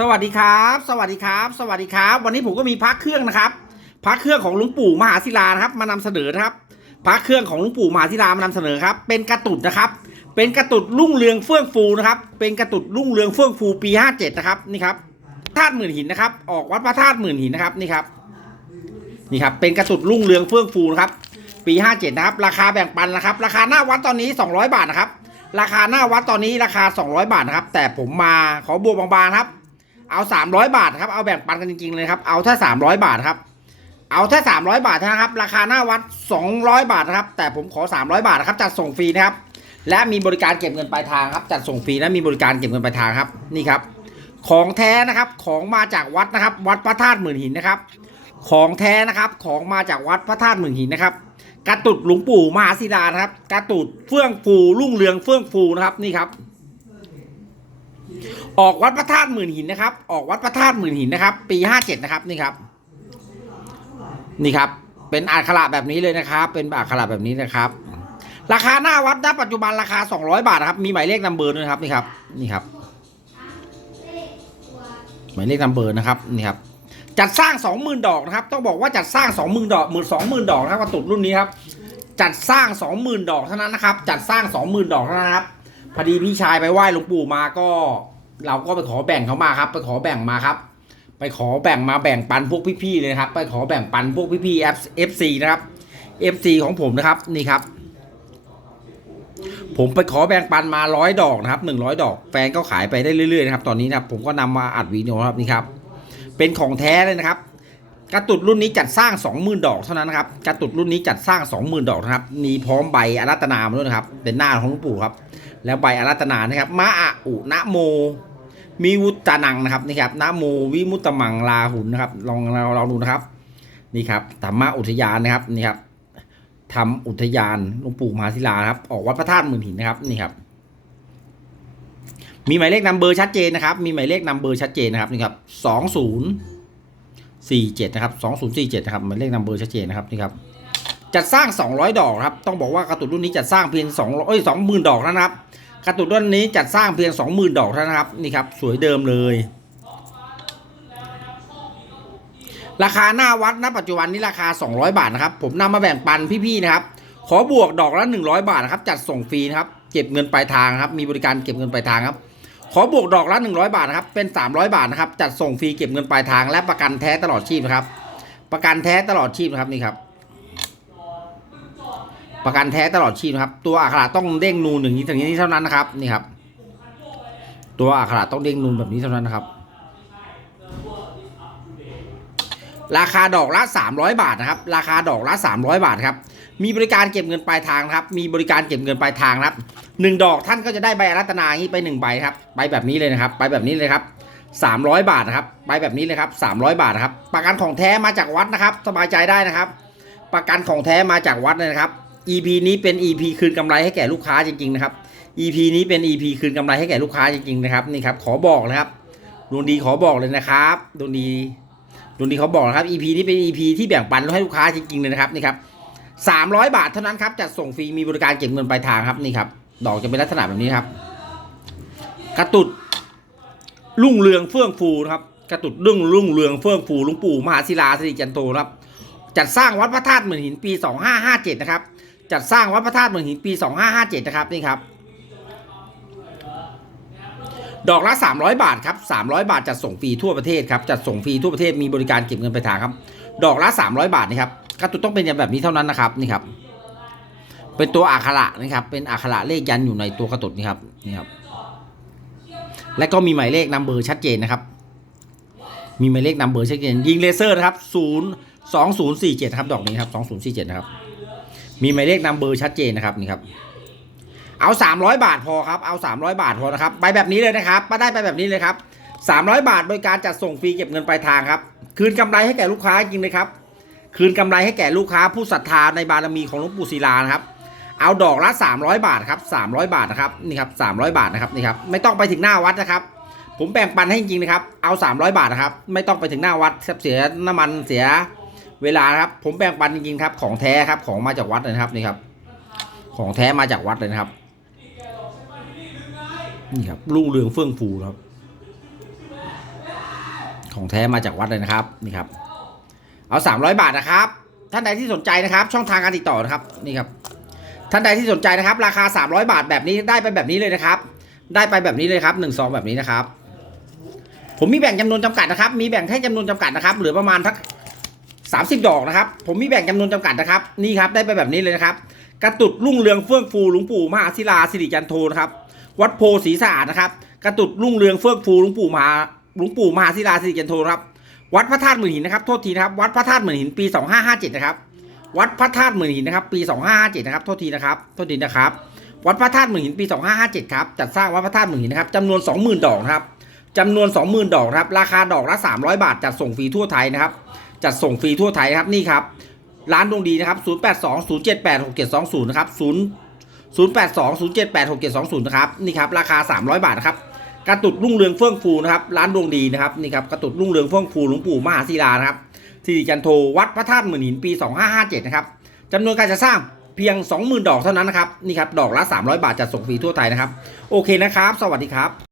สวัสดีครับ สวัสดีครับ สวัสดีครับ วันนี้ผมก็มีพระเครื่องนะครับพระเครื่องของหลวงปู่มหาศิลานะครับ มานำเสนอนะครับพระเครื่องของหลวงปู่มหาศิลามานำเสนอครับ เป็นกระตุดนะครับ เป็นกระตุดรุ่งเรืองเฟื่องฟูนะครับ เป็นกระตุดรุ่งเรืองเฟื่องฟูปี57นะครับนี่ครับธาตุหมื่นหินนะครับ ออกวัดพระธาตุหมื่นหินนะครับนี่ครับ นี่ครับ เป็นกระตุดรุ่งเรืองเฟื่องฟูนะครับ ปี57นะครับ ราคาแบ่งปันนะครับ ราคาหน้าวัดตอนนี้200บาทนะครับ ราคาหน้าวัดตอนนี้ราคา200บาทนะครับ แต่ผมมาขอบวกบางๆครับ เอา300บาทครับเอาแบ่งปันกันจริงๆเลยครับเอาแค่300บาทครับ เอาแค่300บาทเท่านะครับ ราคาหน้าวัด200บาทครับ แต่ผมขอ300บาทครับจัดส่งฟรีนะครับ และมีบริการเก็บเงินปลายทางครับ จัดส่งฟรีและมีบริการเก็บเงินปลายทางครับนี่ครับ ของแท้นะครับของมาจากวัดนะครับ วัดพระธาตุหมื่นหินนะครับ ของแท้นะครับของมาจากวัดพระธาตุหมื่นหินนะครับกระตุดหลวงปู่มหาศิลานะครับกระตุดเฟื่องฟูรุ่งเรืองเฟื่องฟูนะครับนี่ครับ ออกวัดพระธาตุหมื่นหินนะครับ ออกวัดพระธาตุหมื่นหินนะครับ ปีห้าเจ็ดนะครับนี่ครับ นี่ครับ เป็นอักขระแบบนี้เลยนะครับ เป็นอักขระแบบนี้นะครับ ราคาหน้าวัดณปัจจุบันราคา200บาทครับ มีหมายเลขนัมเบอร์ด้วยนะครับนี่ครับ นี่ครับ หมายเลขนัมเบอร์นะครับนี่ครับ จัดสร้าง20,000ดอกนะครับ ต้องบอกว่าจัดสร้าง20,000ดอกหมื่นสองหมื่นดอกนะครับกระตุรุ่นนี้ครับจัดสร้าง20,000ดอกเท่านั้นนะครับ จัดสร้าง20,000ดอกเท่านั้นครับพอดีพี่ชายไปไหว้หลวงปู่มาก็ เราก็ไปขอแบ่งเขามาครับ ไปขอแบ่งมาครับ ไปขอแบ่งมาแบ่งปันพวกพี่ๆเลยครับ ไปขอแบ่งปันพวกพี่ๆ FC นะครับ FC ของผมนะครับนี่ครับ ผมไปขอแบ่งปันมาร้อยดอกนะครับหนึ่งร้อยดอก แฟนก็ขายไปได้เรื่อยๆนะครับตอนนี้นะครับผมก็นำมาอัดวีดีโอครับนี่ครับ เป็นของแท้เลยนะครับ กระตุดรุ่นนี้จัดสร้าง 20,000 ดอกเท่านั้นนะครับกระตุดรุ่นนี้จัดสร้าง 20,000 ดอกนะครับมีพร้อมใบอารัตนามาด้วยนะครับ เป็นหน้าของหลวงปู่ครับ แล้วใบอารัตนานะครับมะอะอุนะโม มีวุตานังนะครับนี่ครับนะโมวิมุตตมังลาหุนนะครับ ลองเราลองดูนะครับ นี่ครับธรรมะอุทยานนะครับนี่ครับทำอุทยานหลวงปู่มหาศิลาครับ ออกวัดพระธาตุหมื่นหินนะครับนี่ครับ มีหมายเลขนำเบอร์ชัดเจนนะครับ มีหมายเลขนำเบอร์ชัดเจนนะครับนี่ครับสองศูนย์ สี่เจ็ดนะครับสองศูนย์สี่เจ็ดนะครับมายเลขนำเบอร์ชัดเจนนะครับนี่ครับจัดสร้าง 200 ดอกครับต้องบอกว่ากระตุนรุ่นนี้จัดสร้างเพียง2เอ้ย20,000 ดอกเท่านั้นนะครับกระตุนรุ่นนี้จัดสร้างเพียง 20,000 ดอกเท่านั้นครับนี่ครับสวยเดิมเลย ราคาหน้าวัดณปัจจุบันนี้ราคา 200 บาทนะครับผมนำมาแบ่งปันพี่ๆนะครับขอบวกดอกละ 100 บาทนะครับจัดส่งฟรีนะครับเก็บเงินปลายทางครับมีบริการเก็บเงินปลายทางครับ ขอบวกดอกละ100 บาทนะครับเป็น 300 บาทนะครับจัดส่งฟรีเก็บเงินปลายทางและประกันแท้ตลอดชีพนะครับ ประกันแท้ตลอดชีพนะครับนี่ครับ ประกันแท้ตลอดชีพนะครับ ตัวอักขระต้องเด้งนูนอย่างนี้อย่างนี้เท่านั้นนะครับนี่ครับ ตัวอักขระต้องเด้งนูนแบบนี้เท่านั้นนะครับ ราคาดอกละ 300 บาทนะครับ ราคาดอกละ 300 บาทครับ มีบริการเก็บเงินปลายทางนะครับ มีบริการเก็บเงินปลายทางครับหนึ่งดอกท่านก็จะได้ใบอารัตนานี้ไปหนึ่งใบครับใบแบบนี้เลยนะครับใบแบบนี้เลยครับ300บาทนะครับใบแบบนี้เลยครับ300บาทครับ ประกันของแท้มาจากวัดนะครับ สบายใจได้นะครับ ประกันของแท้มาจากวัดเลยนะครับ EP นี้เป็น EP คืนกำไรให้แก่ลูกค้าจริงๆนะครับ EP นี้เป็น EP คืนกำไรให้แก่ลูกค้าจริงๆนะครับนี่ครับขอบอกนะครับดวงดีขอบอกเลยนะครับดวงดีดวงดีเขาบอกนะครับ EP นี้เป็น EP ที่แบ่งปันให้ลูกค้าจริงๆเลยนะครับนี่ครับ 300 บาทเท่านั้นครับจัดส่งฟรีมีบริการเก็บเงินปลายทางครับนี่ครับ ดอกจะเป็นลักษณะแบบนี้ครับ กระตุดรุ่งเรืองเฟื่องฟูนะครับ กระตุดรุ่งรุ่งเรืองเฟื่องฟูหลุงปู่มหาศิลาสิริจันโตครับ จัดสร้างวัดพระธาตุเหมือนหินปี 2557 นะครับ จัดสร้างวัดพระธาตุเหมือนหินปี 2557 นะครับนี่ครับ ดอกละ 300 บาทครับ 300 บาทจัดส่งฟรีทั่วประเทศครับจัดส่งฟรีทั่วประเทศมีบริการเก็บเงินปลายทางครับ ดอกละ 300 บาทนะครับ กระตุดต้องเป็นอย่างแบบนี้เท่านั้นนะครับนี่ครับ เป็นตัวอักขระนะครับ เป็นอักขระเลขยันอยู่ในตัวกระตุดนี่ครับนี่ครับ และก็มีหมายเลขนัมเบอร์ชัดเจนนะครับ มีหมายเลขนัมเบอร์ชัดเจนยิงเลเซอร์นะครับศูนย์สองศูนย์สี่เจ็ดครับดอกนี้ครับสองศูนย์สี่เจ็ดนะครับมีหมายเลขนัมเบอร์ชัดเจนนะครับนี่ครับเอาสามร้อยบาทพอครับเอาสามร้อยบาทพอนะครับไปแบบนี้เลยนะครับมาได้ไปแบบนี้เลยครับสามร้อยบาทโดยการจัดส่งฟรีเก็บเงินปลายทางครับ คืนกำไรให้แก่ลูกค้าจริงเลยครับ คืนกำไรให้แก่ลูกค้าผู้ศรัทธาในบารมีของหลวงปู่ศิลานะครับ เอาดอกละ 300 บาทครับ300 บาทนะครับนี่ครับ300 บาทนะครับนี่ครับไม่ต้องไปถึงหน้าวัดนะครับ ผมแบ่งปันให้จริงๆนะครับเอา 300 บาทนะครับ ไม่ต้องไปถึงหน้าวัดเสียน้ำมันเสียเวลานะครับ ผมแบ่งปันจริงๆครับ ของแท้ครับของมาจากวัดเลยนะครับนี่ครับ ของแท้มาจากวัดเลยนะครับนี่ครับรุ่งเรืองเฟื่องฟูครับ ของแท้มาจากวัดเลยนะครับนี่ครับ เอาสามร้อยบาทนะครับ ท่านใดที่สนใจนะครับ ช่องทางการติดต่อนะครับนี่ครับ ท่านใดที่สนใจนะครับ ราคา 300 บาทแบบนี้ได้ไปแบบนี้เลยนะครับ ได้ไปแบบนี้เลยครับหนึ่งซองแบบนี้นะครับ ผมมีแบ่งจำนวนจำกัดนะครับ มีแบ่งให้จำนวนจำกัดนะครับเหลือประมาณทักสามสิบดอกนะครับ ผมมีแบ่งจำนวนจำกัดนะครับ นี่ครับได้ไปแบบนี้เลยนะครับ กระตุดรุ่งเรืองเฟื่องฟูหลวงปู่มหาศิลาสิริจันโทนะครับ วัดโพศรีสะอาดนะครับ กระตุดรุ่งเรืองเฟื่องฟูหลวงปู่มหาหลวงปู่มหาศิลาสิริจันโทครับ วัดพระธาตุหมื่นหินนะครับโทษทีนะครับวัดพระธาตุหมื่นหินปี 2557 นะครับวัดพระธาตุหมื่นหินนะครับปี 2557 นะครับโทษทีนะครับโทษทีนะครับ วัดพระธาตุหมื่นหินปี 2557 ครับจัดสร้างวัดพระธาตุหมื่นหินนะครับจำนวน 20,000 ดอกนะครับจำนวน 20,000 ดอกครับราคาดอกละ 300 บาท จัดส่งฟรีทั่วไทยนะครับจัดส่งฟรีทั่วไทยครับนี่ครับร้านดวงดีนะครับ 082 078 6720 นะครับ 0 082 078 6720 นะครับ นี่ครับ ราคา 300 บาทนะครับ กระตุดรุ่งเรืองเฟื่องฟูนะครับร้านดวงดีนะครับนี่ครับกระตุดรุ่งเรืองเฟื่องฟูหลวงปู่มหาศิลานะครับสิริจันโทวัดพระธาตุหมื่นหินปี 2557 นะครับจำนวนการจะสร้างเพียง 20,000 ดอกเท่านั้นนะครับนี่ครับดอกละ 300 บาทจัดส่งฟรีทั่วไทยนะครับ โอเคนะครับ สวัสดีครับ